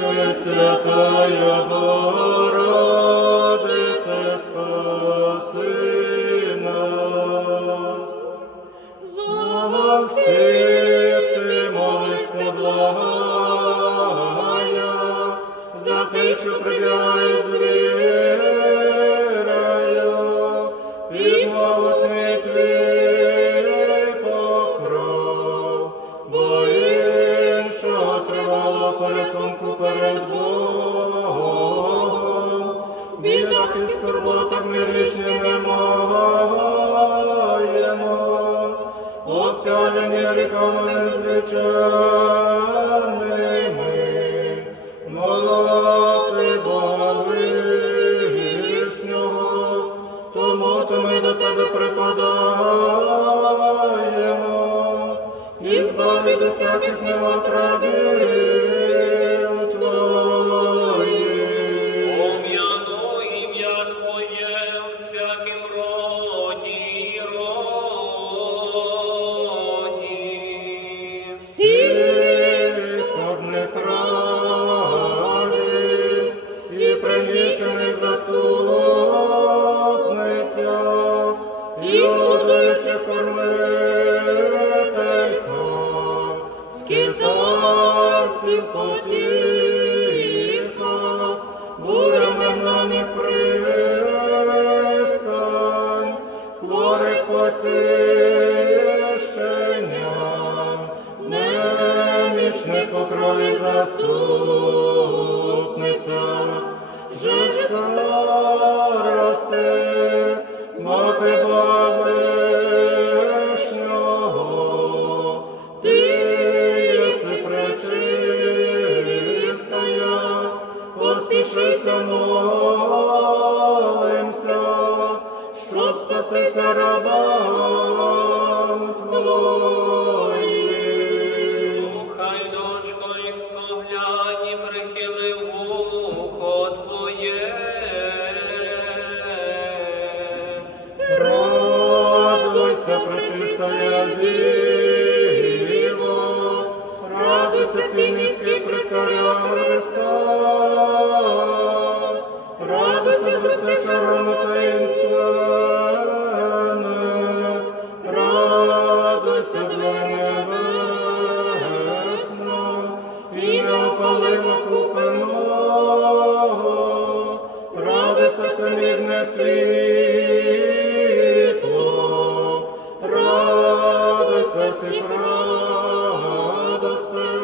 Пресвятая Богородице, спаси нас. За ти молишся, благая, за те, що прибігає з перед Богом, в бідах і скорботах ми грішні маємо, обтяжені гріхами незвичайними, молоти Бога вишнього, тому то ми до тебе припадаємо, і збав від усяких немотрадів скитанців потіха, бурями гнаних пристань, хворих посіщення, немічних по крові заступниця, старости, поспішися молимся, щоб спастися рабам Твоїм. Слухай, дочко, і споглянь, прихили вухо Твоє. Радуйся, пречистая Діво, зростеш рано таїнственних, радуйся, двері небесна, і неопалимо купиного, радуйся, всемірне світло, радуйся всіх радостей,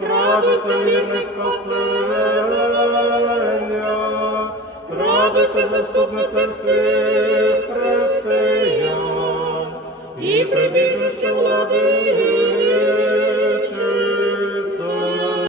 радуйся вірних спасення, Богородице, заступниця всіх християн і прибіжище влади.